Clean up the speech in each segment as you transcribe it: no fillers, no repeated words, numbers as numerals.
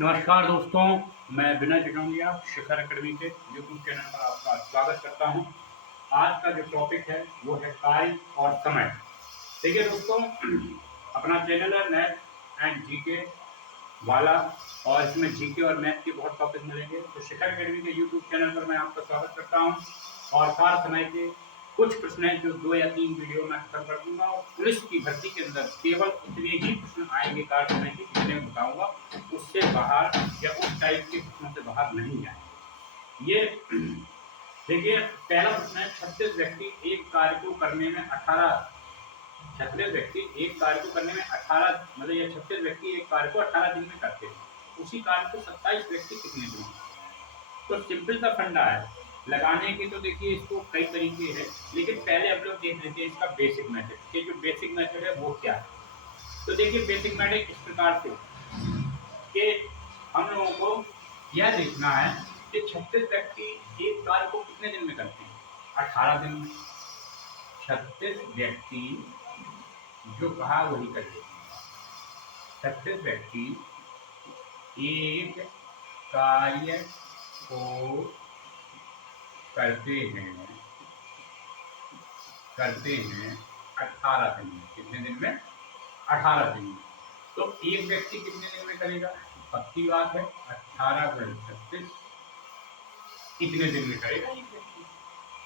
नमस्कार दोस्तों, मैं विनय टिटोनिया शिखर अकेडमी के यूट्यूब चैनल पर आपका स्वागत करता हूं। आज का जो टॉपिक है वो है कार्य और समय। देखिए दोस्तों, अपना चैनल है मैथ एंड जीके वाला और इसमें जीके और मैथ के बहुत टॉपिक मिलेंगे। तो शिखर अकेडमी के यूट्यूब चैनल पर मैं आपका स्वागत करता हूँ और कार्य समय के कुछ प्रश्न हैं जो 2 या 3 वीडियो में खत्म कर दूंगा और पुलिस की भर्ती के अंदर केवल उतने ही प्रश्न आएंगे कार्य समय के जितने मैं बताऊंगा, उससे बाहर या उस टाइप के प्रश्नों से बाहर नहीं आएंगे। ये देखिए, पहला प्रश्न है 36 व्यक्ति एक कार्य को करने में 36 व्यक्ति एक कार्य को करने में 18 मतलब ये 36 व्यक्ति एक कार्य को 18 दिन में करते हैं, उसी कार्य को 27 व्यक्ति कितने दिन में? तो सिंपल सा फंडा है लगाने की। तो देखिए, इसको कई तरीके हैं, लेकिन पहले हम लोग देख लेते हैं इसका बेसिक मेथड। ये जो बेसिक मेथड है वो क्या है? तो देखिए, बेसिक मेथड इस प्रकार से कि हम लोगों को यह देखना है कि 36 व्यक्ति एक कार्य को कितने दिन में करते हैं? 18 दिन में। 36 व्यक्ति जो कहा वही करिए। 36 व्यक्ति एक कार्य को करते हैं 18 दिन में। कितने दिन में? 18 दिन में। तो एक व्यक्ति कितने दिन में करेगा? पक्की बात है, 18 × 36 कितने दिन में करेगा एक व्यक्ति?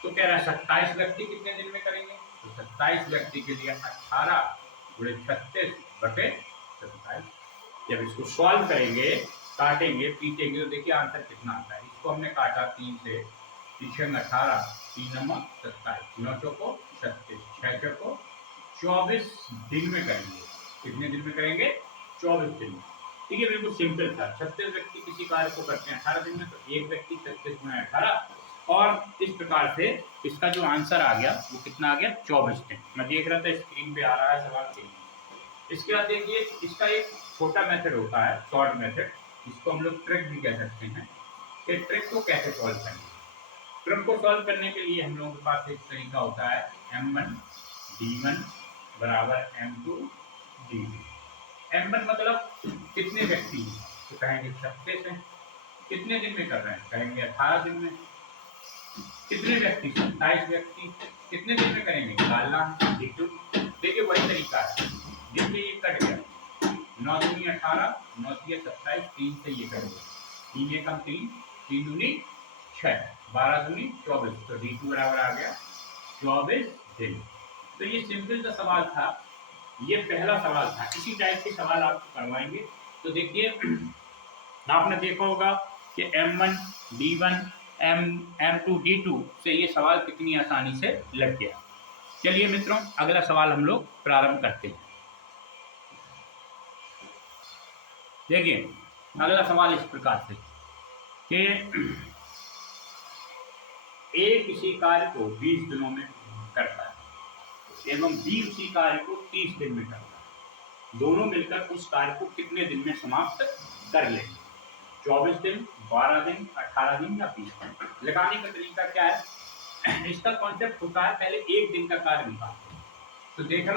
तो कह रहा है 27 व्यक्ति कितने दिन में करेंगे? तो 27 व्यक्ति के लिए 18 × 36/27। जब इसको सॉल्व करेंगे, काटेंगे पीटेंगे, तो देखिए आंसर कितना आता है। इसको हमने काटा 3 से, 3 18, 3 27, 9 चौको 36, 6 चौको 24 दिन में करेंगे। कितने दिन में करेंगे? 24 दिन में। ठीक है, बिल्कुल सिंपल था। 36 व्यक्ति किसी कार्य को करते हैं 18 दिन में, तो एक व्यक्ति 36 × 18, और इस प्रकार से इसका जो आंसर आ गया वो कितना आ गया? 24 दिन। मैं देख रहा था स्क्रीन पे आ रहा है सवाल के। इसके बाद देखिए, इसका एक छोटा मेथड होता है, शॉर्ट मेथड, इसको हम लोग ट्रिक भी कह सकते हैं। कि ट्रिक को कैसे सॉल्व करेंगे? ट्रिक को सॉल्व करने के लिए हम लोगों के पास एक तरीका होता है, m1 d1 बराबर m2 d2। m1 मतलब कितने व्यक्ति हैं? तो कहेंगे 36 हैं। कितने दिन में कर रहे हैं? कहेंगे 18 दिन में। कितने व्यक्ति? 27 व्यक्ति। कितने दिन में करेंगे? निकालना d2। देखिए वही तरीका है, देखिए ये कट गया, 9 दूनी 18, 9 तिया 27, 3 से ये कट गया, 3 एकम 3, 3 दूनी 6, 12 दूनी 24, तो d2 बराबर आ गया 24 दिन। तो ये सिंपल सा सवाल था, ये पहला सवाल था। इसी टाइप के सवाल आपको करवाएंगे। तो देखिए, आपने देखा होगा कि m1 d1 m2 d2 से ये सवाल कितनी आसानी से लग गया। चलिए मित्रों, अगला सवाल हम लोग प्रारंभ करते हैं। देखिए, अगला सवाल इस प्रकार से कि ए किसी कार्य को 20 दिनों में करता है एवं बी उसी कार्य को 30 दिन में करता है। दोनों मिलकर उस कार्य को कितने दिन में समाप्त कर लेंगे? 24 दिन, 12 दिन, 18 दिन या 20 दिन। लगाने का तरीका क्या है? इसका कॉन्सेप्ट होता है, पहले एक दिन का कार्य निकालते हैं। तो देखना,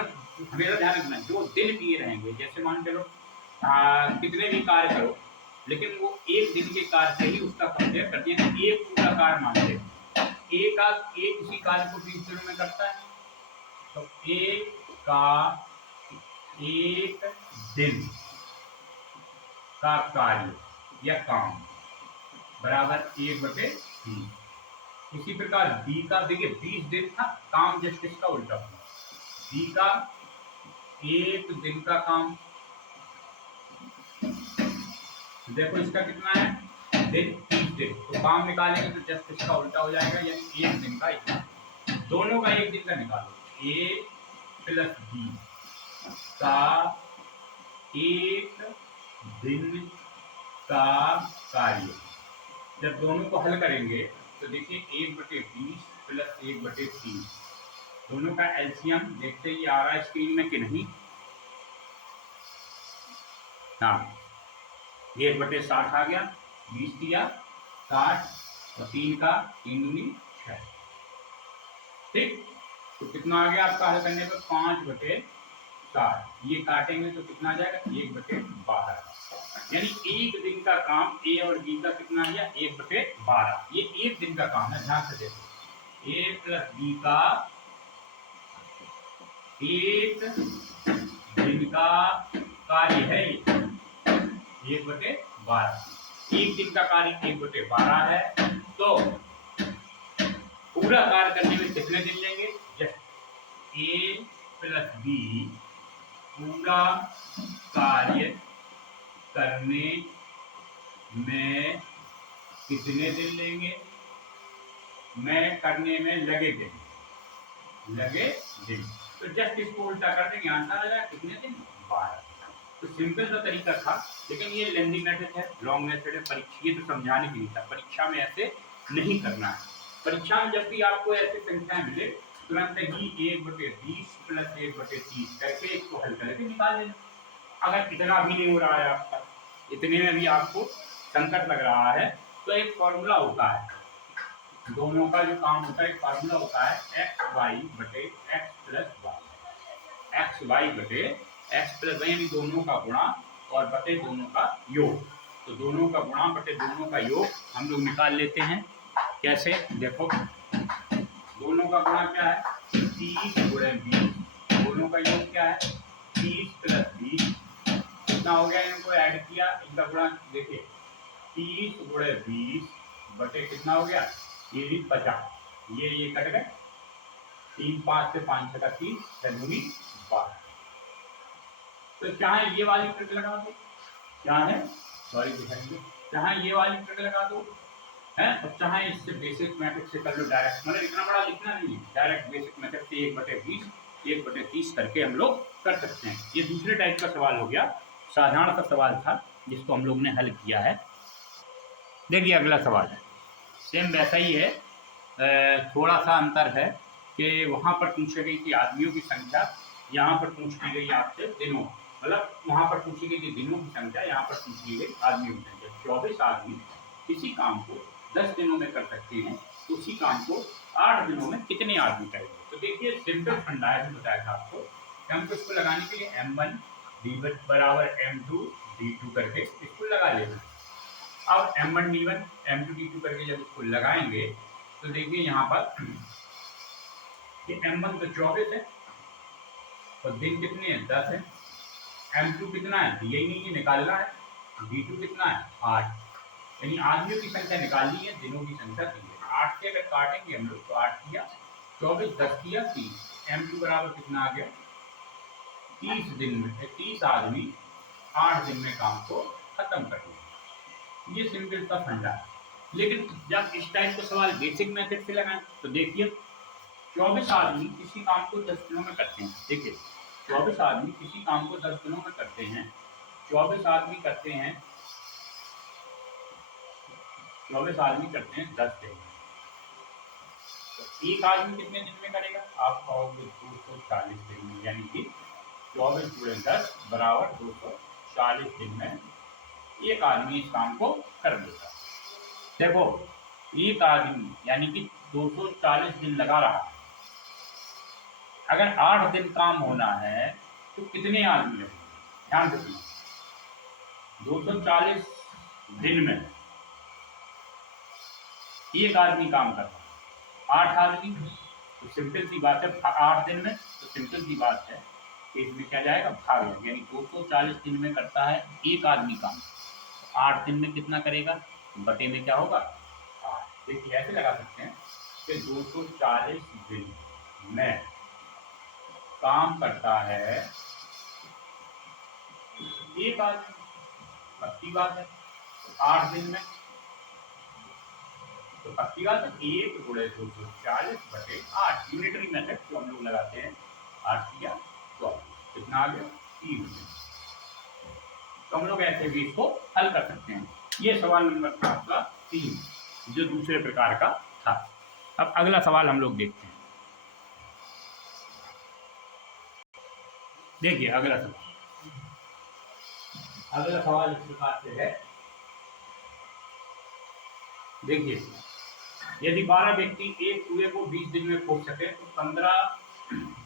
मेरा ध्यान रखना, जो दिन दिए रहेंगे, जैसे मान चलो कितने भी कार्य करो, लेकिन वो एक दिन के कार्य से ही उसका कंपेयर कर दिया। एक पूरा कार्य मान ले, एक किसी कार्य को 20 दिनों में करता है, तो एक का एक दिन का कार्य या काम बराबर 1/20। इसी प्रकार बी का, देखिए 20 दिन था, काम जस्ट इसका उल्टा हुआ। बी का एक दिन का काम, देखो इसका कितना है? दिन, 30 दिन। तो काम निकालेंगे तो जस्ट इसका उल्टा हो जाएगा, यानी एक दिन का इतना। दोनों का एक दिन का निकालो, ए प्लस बी का एक दिन का कार्य। जब दोनों को हल करेंगे तो देखिए 1/20 प्लस 1/30, दोनों का एलसीएम देखते ही आ रहा है स्क्रीन में कि नहीं? हाँ, 1/60 आ गया, 20 दिया 60 और 3 का 3 दूनी 6। ठीक, तो कितना आ गया आपका हल करने पर? 5/60। ये काटेंगे तो कितना आ जाएगा? 1/12। यानी एक दिन का काम ए और बी का कितना गया 1/12। ये एक दिन का काम है, ध्यान से देखो। ए प्लस बी का एक दिन का कार्य है ये 1/12। एक दिन का कार्य 1/12 है, तो पूरा कार्य करने में कितने दिन लेंगे? जस्ट ए प्लस बी पूरा कार्य करने में कितने दिन लेंगे? मैं करने में लगे दिन। तो जस्ट इसको उल्टा कर देंगे, आंसर आ जाएगा कितने दिन? 12। तो सिंपल सा तरीका था, लेकिन ये लेंदी मेथड है, लॉन्ग मेथड है। परीक्षा ये तो समझाने के लिए था, परीक्षा में ऐसे नहीं करना है। परीक्षा में जब भी आपको ऐसी संख्याएं मिले, तुरंत ही 1/20 प्लस 1/30 करके इसको हल करके निकाल लेना। अगर इतना भी नहीं हो रहा है आपका, इतने में भी आपको संकट लग रहा है, तो एक फॉर्मूला होता है, दोनों का जो काम होता है, एक फार्मूला होता है xy/x plus Y. xy/x plus Y यानी दोनों का गुणा और बटे दोनों का योग। तो दोनों का गुणा बटे दोनों का योग हम लोग निकाल लेते हैं। कैसे? देखो, दोनों का गुणा क्या है? 30 गुणे 20। दोनों का योग क्या है? 30 प्लस 20। कितना हो गया? इनको ऐड किया, इनका गुणा देखिए, 30 गुणे 20 बटे कितना हो गया? ये भी 50। ये कट गए, 3 5 से 5 6 का 30, 6 दूनी 12। तो चाहे ये वाली ट्रिक लगा दो, चाहे सॉरी दिखाएंगे, चाहे ये वाली ट्रिक लगा दो है, और चाहे इससे बेसिक मैट्रिक्स से कर लो डायरेक्ट। मतलब इतना बड़ा लिखना नहीं है, डायरेक्ट बेसिक मैट्रिक्स से 1/20 1/30 करके हम लोग कर सकते हैं। ये दूसरे टाइप का सवाल हो गया, साधारण सा सवाल था जिसको हम लोग ने हल किया है। देखिए अगला सवाल है, सेम वैसा ही है, थोड़ा सा अंतर है कि वहाँ पर पूछी गई थी आदमियों की संख्या, यहाँ पर पूछ ली गई आपसे दिनों। मतलब वहाँ पर पूछी गई थी दिनों की संख्या, यहाँ पर पूछी गई आदमियों की संख्या। 24 आदमी किसी काम को 10 दिनों में कर सकते हैं, उसी काम को 8 दिनों में कितने आदमी करेंगे? तो देखिए सिंपल फंडा है, बताया था आपको कि हमको इसको लगाने के लिए m1 d1 बराबर m2 d2 करके इसको लगा लेना। अब m1 d1 m2 d2 करके जब इसको लगाएंगे तो देखिए यहाँ पर ये m1 तो 24 है और दिन कितने हैं? 10 है। m2 कितना है? दिया ही नहीं है, निकालना है। d2 कितना है? 8। यानी आदमियों की संख्या निकालनी है, दिनों की संख्या दी है। 8 से अगर काटेंगे हम लोग तो 8 किया 24, 10 किया 30। m2 बराबर कितना आ गया? 30 दिन में 30 आदमी 8 दिन में काम को खत्म कर दिया। ये सिंपल सा फंडा है। लेकिन जब इस टाइप का सवाल बेसिक मेथड से लगाएं तो देखिए 24 आदमी किसी काम को 10 दिनों में करते हैं। देखिए 24 आदमी किसी काम को 10 दिनों में करते हैं। 24 आदमी करते हैं 10 दिन। तो एक आदमी कितने दिन में करेगा? आप कहोगे 240 दिन में, यानी कि 24 गुणे 10 बराबर 240 दिन में एक आदमी इस काम को कर देगा। देखो एक आदमी यानी कि 240 दिन लगा रहा है। अगर 8 दिन काम होना है तो कितने आदमी लगेंगे? ध्यान रखिए, 240 दिन में एक आदमी काम कर रहा है, 8 आदमी, तो सिंपल सी बात है 8 दिन में, तो सिंपल सी बात है कि इसमें क्या जाएगा? भाग। यानी 240 दिन में करता है एक आदमी काम, 8 दिन में कितना करेगा? बटे में क्या होगा? 8। देखिए ऐसे लगा सकते हैं कि 240 दिन में काम करता है एक आदमी, पक्की बात है। 8 दिन में तो पक्की बात है 1 गुणे 240 बटे 8। यूनिटरी मेथड जो हम लोग लगाते हैं, 8 किया 12, कितना आ गया? 3। तो हम लोग ऐसे भी इसको हल कर सकते हैं। ये सवाल नंबर था आपका 3, जो दूसरे प्रकार का था। अब अगला सवाल हम लोग देखते हैं। देखिए अगला सवाल इस प्रकार से है। देखिए यदि 12 व्यक्ति एक कुएं को 20 दिन में खोद सके तो 15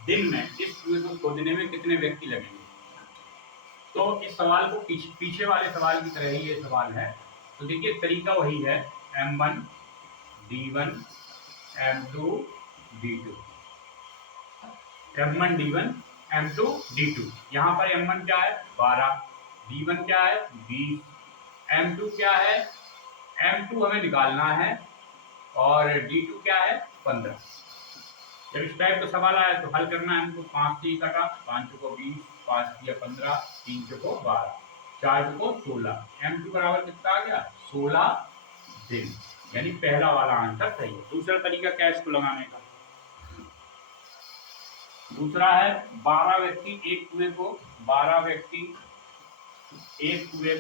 दिन में इस कुएं को खोदने में कितने व्यक्ति लगेंगे? तो इस सवाल को पीछे वाले सवाल की तरह ही ये सवाल है। तो देखिए तरीका वही है, M1 D1 M2 D2, M1 D1 M2 D2। यहाँ पर M1 क्या है 12, D1 क्या है 20, M2 क्या है, M2 हमें निकालना है और D2 क्या है 15। जब इस टाइप का सवाल आया तो हल करना है हमको। 5 से ही कटा, 5 को 20, 5 दिया 15, 3 को 12, 4 को 16, M2 बराबर कितना आ गया 16 दिन। यानी पहला वाला आंसर सही है। दूसरा तरीका क्या है इसको लगाने का, दूसरा है 12 व्यक्ति एक कुएं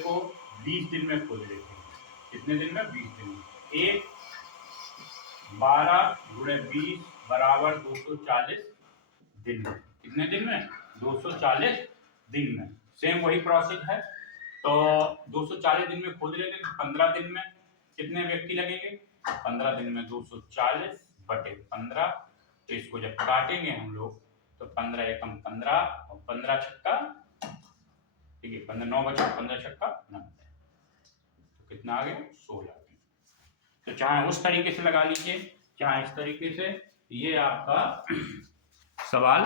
को 20 दिन में खोद लेते हैं। कितने दिन में 20 दिन में। एक 12 गुणे 20 बराबर 240 दिन में। कितने दिन में 240 दिन में। सेम वही प्रोसेस है। तो 240 दिन में खोद लेते हैं। 15 दिन में कितने व्यक्ति लगेंगे, 15 दिन में 240 बटे 15। तो इसको जब काटेंगे हम लोग तो 15 एकम 15 और 15 छक्का, ठीक है 15 9 बचा, 15 छक्का 90, तो कितना आ गया 16 दिन। तो चाहे उस तरीके से लगा लीजिए चाहे इस तरीके से। ये आपका सवाल,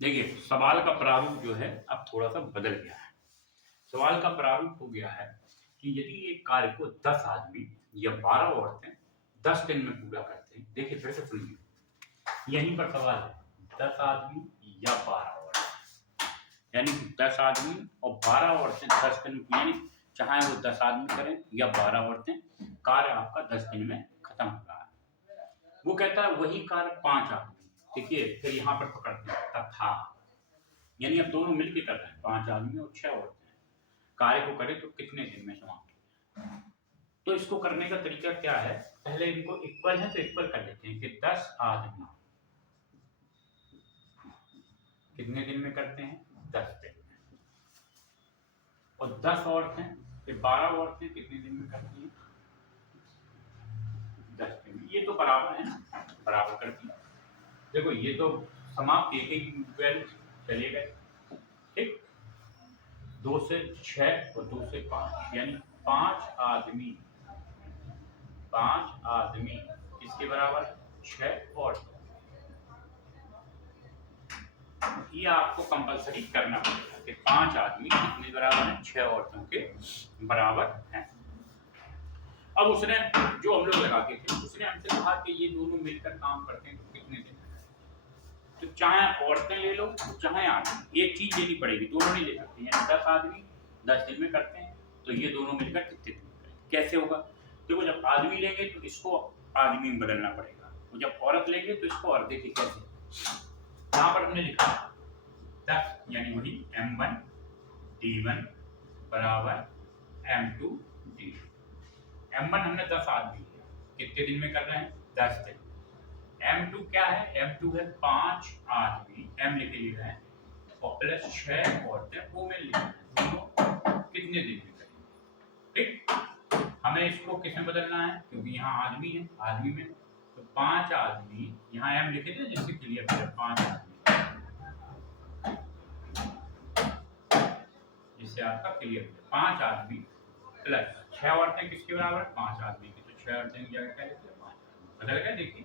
देखिए सवाल का प्रारूप जो है अब थोड़ा सा बदल गया है। सवाल का प्रारूप हो गया है कि यदि एक कार्य को 10 आदमी या 12 औरतें 10 दिन में पूरा करते हैं। देखिए फिर से सुनिए, यहीं पर सवाल है 10 आदमी या 12 औरतें, यानी 10 आदमी और 12 औरतें 10 दिन में, यानी चाहे वो 10 आदमी करें या 12 औरतें, कार्य आपका 10 दिन में खत्म हो रहा है। वो कहता है वही कार्य 5 आदमी, देखिए फिर यहाँ पर पकड़ते हैं तथा, यानी अब दोनों मिलकर कर रहे हैं, 5 आदमी और 6 औरतें कार्य को करें तो कितने दिन में समाप्त। तो इसको करने का तरीका क्या है, पहले इनको इक्वल है तो इक्वल कर लेते हैं कि 10 आदमी कितने दिन में करते हैं 10 दिन में, और 10 औरतें फिर 12 औरतें कितने दिन में करती हैं 10 दिन में। ये तो बराबर है ना, बराबर कर दिया। देखो ये तो समाप्त एक एक चले गए, ठीक। 2 से 6 और 2 से 5, यानी 5 आदमी किसके बराबर 6 और ये आपको कंपलसरी करना पड़ेगा कि 5 आदमी कितने बराबर हैं 6 औरतों के बराबर हैं। अब उसने जो हम लोग लगा के थे उसने हमसे कहा कि ये दोनों मिलकर काम करते हैं तो कितने दिन। तो चाहे औरतें ले लो चाहे आदमी, एक चीज लेनी पड़ेगी, दोनों नहीं ले सकते। यानी 10 आदमी 10 दिन में करते हैं तो ये दोनों मिलकर कितने दिन में करेंगे। कैसे होगा, देखो जब आदमी लेंगे तो इसको आदमी में बदलना पड़ेगा, और जब औरत लेंगे तो इसको औरत। देखिए कैसे, यहाँ पर हमने लिखा 10 यानी वही M1 D1 बराबर M2 D2। M1 हमने 10 आदमी लिया, कितने दिन में कर रहे हैं 10 दिन। M2 क्या है, M2 है 5 आदमी, M लिखे लिए हैं, और प्लस 6 औरतें वो में लिखे हैं, दोनों कितने दिन में करेंगे। ठीक, हमें इसको किस में बदलना है, क्योंकि यहाँ आदमी है, आदमी में तो 5 आदमी, यहाँ M लिखे थे जिससे क्लियर है 5 आदमी, जिससे आपका क्लियर है 5 आदमी प्लस 6 औरतें किसके बराबर 5 आदमी की, तो 6 औरतें की जगह क्या लिखते हैं 5 आदमी, बदल गया। देखिए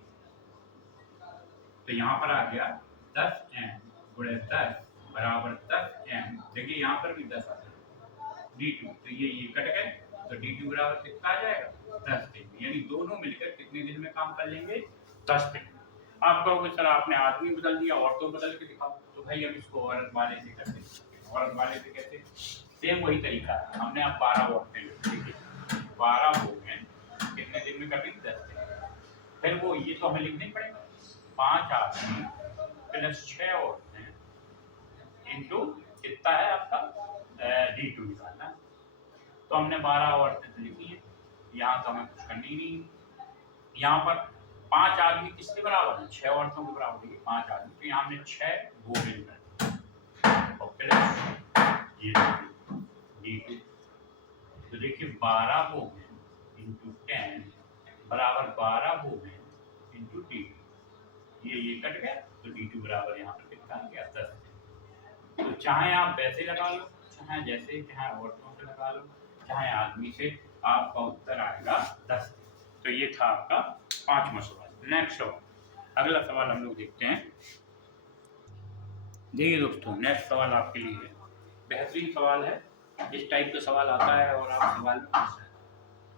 तो यहाँ पर आ गया 10M गुणे 10 बराबर 10M। देखिए यहाँ पर भी 10 आ गया D2, तो ये कट गए तो D2 बराबर कितना आ जाएगा 10 दिन। यानी दोनों मिलकर कितने दिन में काम कर लेंगे 10 दिन। आप कहोगे सर आपने आदमी बदल दिया औरतों बदल के दिखाओ, तो भाई अब इसको औरत वाले से कर देंगे। औरत वाले से कैसे, सेम वही तरीका है। हमने अब 12 औरतें ली, ठीक है 12 हो गए, कितने दिन में कर देंगे 10 दिन। फिर वो ये तो हमें लिखना ही पड़ेगा 5 आदमी प्लस 6 औरतें इंटू कितना है आपका D2 निकालना। तो हमने 12 औरतें तो लिखी है, यहाँ तो हमें कुछ करनी ही नहीं है। यहाँ पर 5 आदमी किसके बराबर है 6 औरतों के बराबर, देखिए 5 आदमी, तो यहाँ हमने 6 वो मिलकर और प्लस ये D2, तो देखिए 12 हो गए इंटू 10 बराबर 12 हो गए इंटू D2, ये कट गया तो D2 बराबर यहाँ पर कितना आ गया 10। चाहे आप वैसे लगा लो, चाहे जैसे, चाहे औरतों से लगा लो, चाहे आदमी से, आपका उत्तर आएगा 10। तो ये था आपका 5वां सवाल। नेक्स्ट सवाल, अगला सवाल हम लोग देखते हैं। देखिए दोस्तों, नेक्स्ट सवाल आपके लिए बेहतरीन सवाल है। इस टाइप का सवाल आता है और आप सवाल में फंस जाते हैं।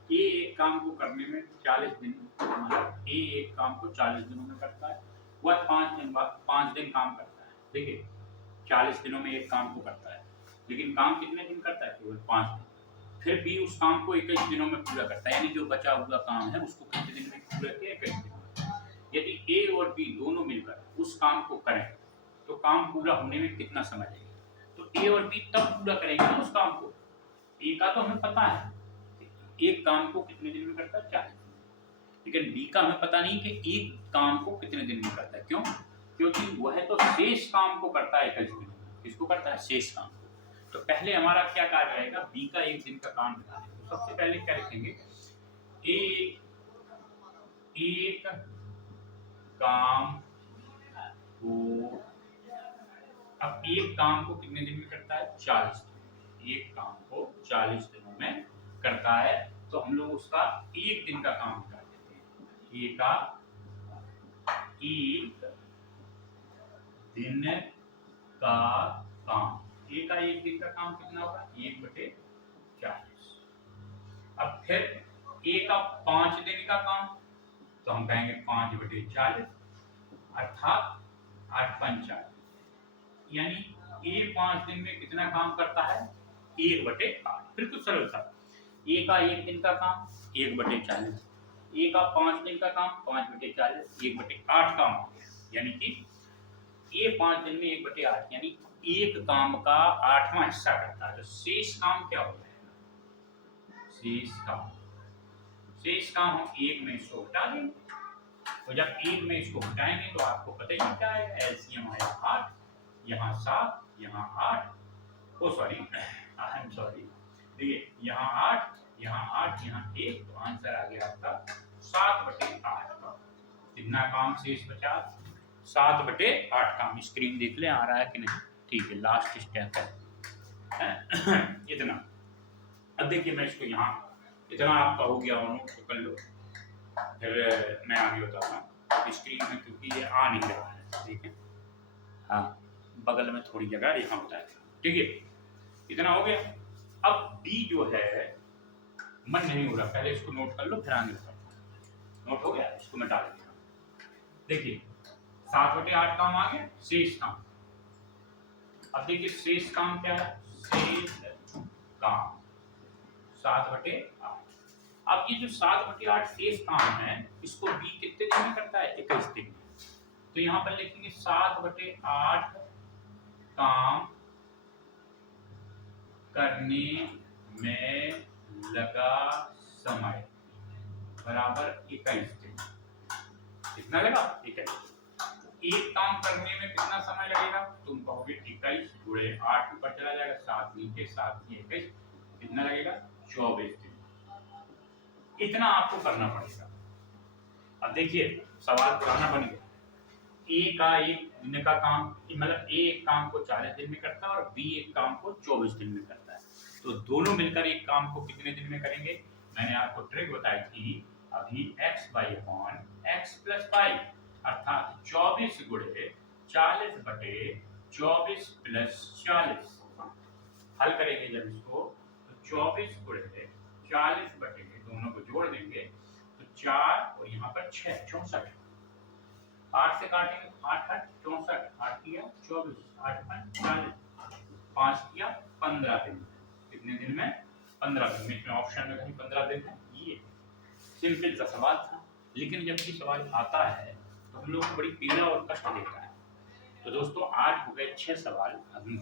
ये एक काम को करने में 40 दिन, मतलब ये एक काम को 40 दिनों में करता है, वह 5 दिन बाद 5 दिन काम करता है। देखिए 40 दिनों में एक काम को करता है, लेकिन काम कितने दिन करता है? केवल 5 दिन। फिर भी उस काम को 21 दिनों में पूरा करता है, यानी जो बचा हुआ काम है उसको कितने दिन में पूरा किया? 21 दिन में। यदि ए और बी दोनों मिलकर उस काम को करें तो काम पूरा होने में कितना समय लगेगा? तो ए और बी तब पूरा करेंगे ना उस काम को। ए का तो हमें पता है, एक काम को कितने दिन में करता है? 40 दिन में। लेकिन बी का हमें पता नहीं कि एक काम को कितने दिन में करता है। क्यों? क्योंकि वह तो शेष काम को करता है 21 दिनों में। किसको करता है? शेष काम को। तो पहले हमारा क्या कार्य रहेगा? बी का एक दिन का काम बता दें। तो सबसे पहले क्या लिखेंगे? एक काम को, अब एक काम को कितने दिन में करता है? 40 दिन। एक काम को 40 दिनों में करता है, तो हम लोग उसका एक दिन का काम कर देते हैं। ए का एक दिन का काम, ए का एक दिन का काम कितना होगा? 1/40। अब फिर ए का 5 दिन का काम, तो हम कहेंगे 5/40, अर्थात 8×5 = 40। यानी ए 5 दिन में कितना काम करता है? 1/8। बिल्कुल सरल था। ए का एक दिन का काम 1/40, ए का 5 दिन का काम 5/40, 1/8 काम हो गया। यानी कि ए 5 दिन में 1/8, यानी एक काम का 8वां हिस्सा करता है। तो शेष काम क्या हो जाएगा? शेष काम हम एक में इसको हटा देंगे, और जब एक में इसको हटाएंगे तो आपको पता ही क्या है? एलसीएम आया 8, यहाँ 7, यहाँ 8, ओ सॉरी, आई एम सॉरी, देखिए यहाँ 8, यहाँ 8, यहाँ 1, तो आंसर आ गया आपका 7/8 का। कितना काम शेष बचा? 7/8 काम। स्क्रीन देख ले आ रहा है कि नहीं? ठीक है, लास्ट स्टेप है इतना। अब देखिए मैं इसको यहाँ, इतना आपका हो गया, नोट तो कर लो, फिर मैं आगे बताता हूँ स्क्रीन में, क्योंकि ये आ नहीं रहा है। ठीक है, हाँ, बगल में थोड़ी जगह यहाँ होता है। ठीक है, इतना हो गया। अब बी जो है, मन नहीं हो रहा, पहले इसको नोट कर लो फिर आगे बताता हूँ। नोट हो गया, इसको मैं डाल देता हूँ। देखिए 7/8 काम आ गया, शेष काम। अब देखिए शेष काम क्या है? शेष काम 7/8। अब ये जो 7/8 शेष काम है, इसको बी कितने दिन में करता है? 21 दिन में। तो यहाँ पर लिखेंगे 7/8 काम करने में लगा समय बराबर 21 दिन। कितना लगा? 21। एक काम करने में कितना समय लगेगा? तुम कहोगे 21 × 8 ऊपर चला जाएगा, 7 नीचे, 7 21, कितना लगेगा? 24 दिन। इतना आपको करना पड़ेगा। अब देखिए सवाल पुराना बन गया। ए का एक दिन का काम, मतलब ए एक काम को 40 दिन में करता है और बी एक काम को 24 दिन में करता है। तो दोनों मिलकर एक काम को कितने दिन में करेंगे? मैंने आपको ट्रिक बताई थी अभी, x/x + y, अर्थात 24 × 40/24 + 40। हल करेंगे जब इसको, तो 24 × 40 दोनों को जोड़ देंगे तो 4 और यहाँ पर 6, 64। 8 से काटेंगे, 8 8 64, 8 किया 24, 8 5 40, 5 किया 15 दिन। कितने दिन में? 15 दिन में। इसमें ऑप्शन में कहीं 15 दिन है। ये सिंपल सा सवाल था, लेकिन जब ये सवाल आता है तो हम लोग को बड़ी पीड़ा और कष्ट देता है। तो दोस्तों आज हो गए 6 सवाल। अभी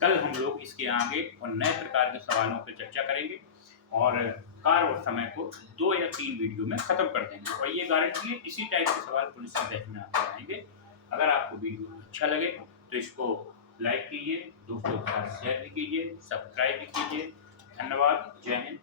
कल हम लोग इसके आगे और नए प्रकार के सवालों पर चर्चा करेंगे और कार्य और समय को 2 या 3 वीडियो में खत्म कर देंगे। और ये गारंटी है इसी टाइप के सवाल पुलिस के बैच में आते रहेंगे। अगर आपको वीडियो अच्छा लगे तो इसको लाइक कीजिए, दोस्तों के साथ शेयर भी कीजिए, सब्सक्राइब भी कीजिए। धन्यवाद। जय हिंद।